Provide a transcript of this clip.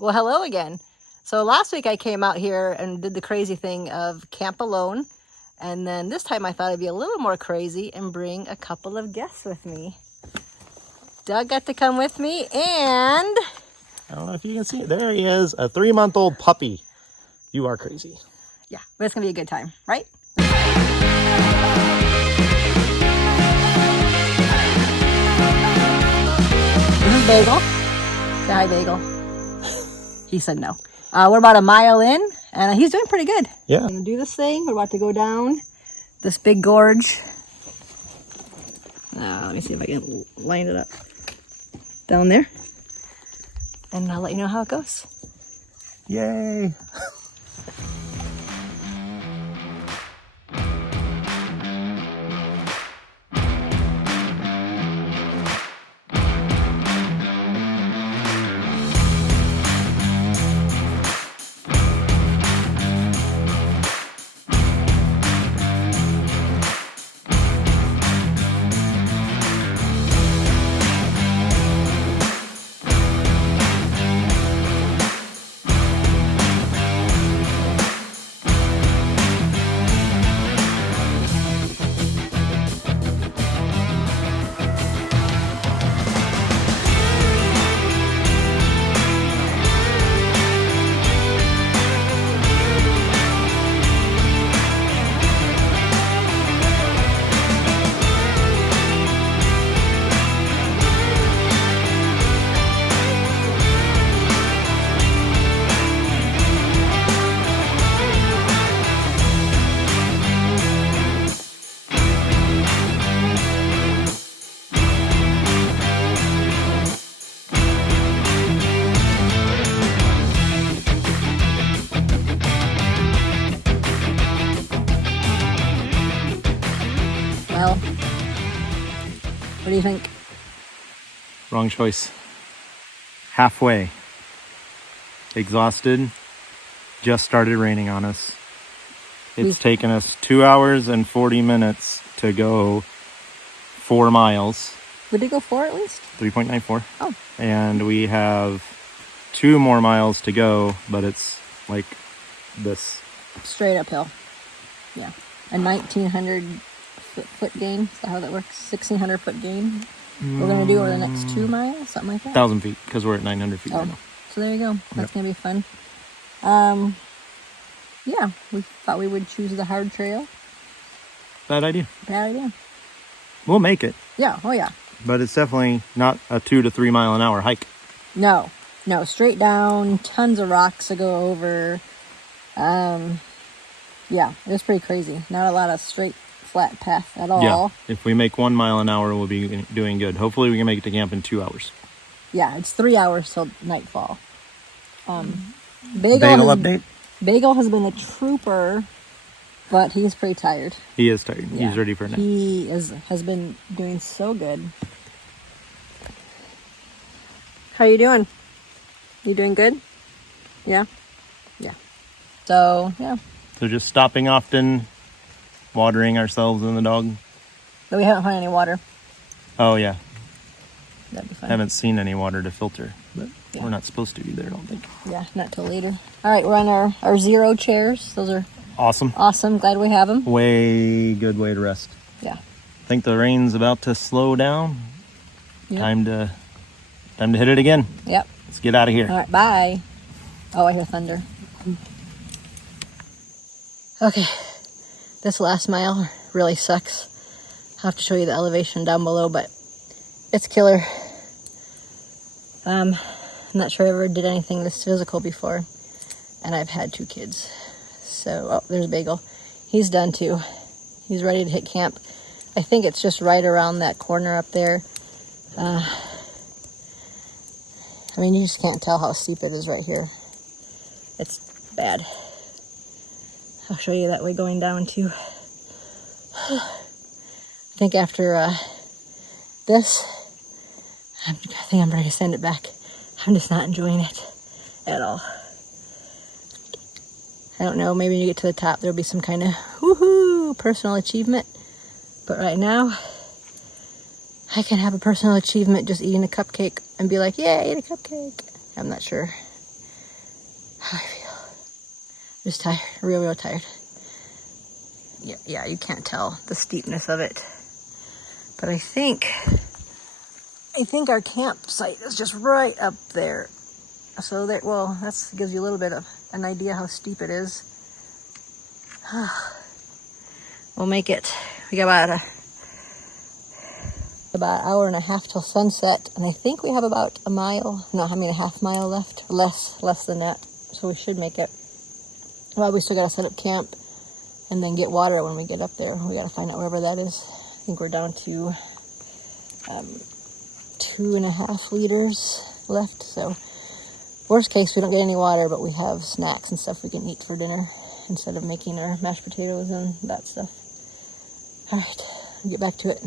Well, hello again. So last week I came out here and did the crazy thing of camp alone. And then this time I thought I'd be a little more crazy and bring a couple of guests with me. Doug got to come with me, and I don't know if you can see it. There he is, a 3-month-old puppy. You are crazy. yeah, but it's gonna be a good time, right? This is Bagel. Say hi, Bagel. He said no. We're about a mile in, and he's doing pretty good. Yeah. We're gonna do this thing. We're about to go down this big gorge. Let me see if I can line it up. Down there. And I'll let you know how it goes. Yay. Well, what do you think? Wrong choice. Halfway. Exhausted. Just started raining on us. It's taken us 2 hours and 40 minutes to go 4 miles. Would they go 4 at least? 3.94. Oh. And we have 2 more miles to go, but it's like this. Straight uphill. Yeah. A 1,900 foot gain. Is that how that works? 1,600 foot gain. We're going to do over the next 2 miles, something like that. 1,000 feet, because we're at 900 feet right now. So there you go. That's going to be fun. Yeah, we thought we would choose the hard trail. Bad idea. Bad idea. We'll make it. Yeah, oh yeah. But it's definitely not a 2 to 3 mile an hour hike. No, straight down, tons of rocks to go over. Yeah, it was pretty crazy. Not a lot of straight, flat path at all. Yeah, if we make 1 mile an hour, we'll be doing good. Hopefully we can make it to camp in 2 hours. Yeah, it's 3 hours till nightfall. Bagel update? Bagel has been a trooper, but he's pretty tired. He is tired. Yeah, he's ready for a nap. He has been doing so good. How you doing? You doing good? Yeah? Yeah. So, yeah. So just stopping often, watering ourselves and the dog. But we haven't found any water. Oh, yeah. That'd be fun. Haven't seen any water to filter, but Yeah. we're not supposed to either, I don't think. Yeah, not till later. All right, we're on our zero chairs. Those are Awesome. glad we have them. Good way to rest. Yeah. I think the rain's about to slow down. Yep. Time to hit it again. Yep. Let's get out of here. All right, bye. Oh, I hear thunder. Okay, this last mile really sucks. I'll have to show you the elevation down below, but it's killer. I'm not sure I ever did anything this physical before, and I've had 2 kids. So, oh, there's Bagel. He's done too. He's ready to hit camp. I think it's just right around that corner up there. I mean, you just can't tell how steep it is right here. It's bad. I'll show you that way going down too. I think after this, I think I'm ready to send it back. I'm just not enjoying it at all. I don't know, maybe when you get to the top, there'll be some kind of woohoo personal achievement. But right now, I can have a personal achievement just eating a cupcake and be like, yeah, I ate a cupcake. I'm not sure. Just tired, real tired. Yeah, you can't tell the steepness of it. But I think our campsite is just right up there. So that, well, that gives you a little bit of an idea how steep it is. We'll make it. We got about an hour and a half till sunset, and I think we have about a half mile left. Less than that. So we should make it. Well, we still gotta set up camp and then get water when we get up there. We gotta find out wherever that is. I think we're down to 2.5 liters left. So worst case, we don't get any water, but we have snacks and stuff we can eat for dinner instead of making our mashed potatoes and that stuff. All right, I'll get back to it.